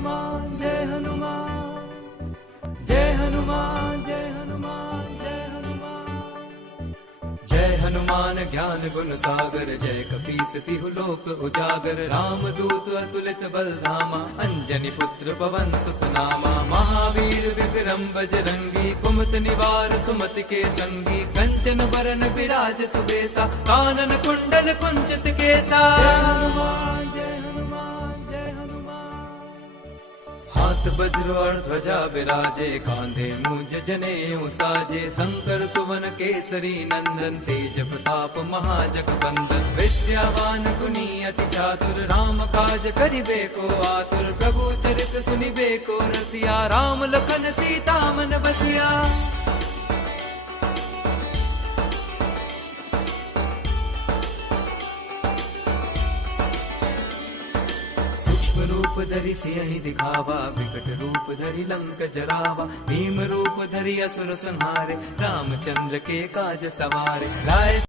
हनुमान जय हनुमान जय हनुमान जय हनुमान जय हनुमान जय हनुमान ज्ञान गुण सागर जय कपीस तिहु लोक उजागर राम दूत अतुलित बल धामा अंजनी पुत्र पवन सुत नामा महावीर विक्रम बजरंगी कुमत निवार सुमति के संगी कंचन बरन विराज सुबेसा कानन कुंडल कुंचित केसा जय हनुमान जय हनुमान हाथ वज्र और ध्वजा विराजे कांधे मुझ जनेऊ साजे शंकर सुवन केसरी नंदन तेज प्रताप महाजगबंदन विद्यावान गुणी अति चातुर राम काज करिबे को आतुर प्रभु चरित सुनिबे को रसिया राम लखन सीता मन बसिया रूप धरि सियहि दिखावा विकट रूप धरि लंक जरावा भीम रूप धरि असुर संहारे रामचंद्र के काज सवारे राय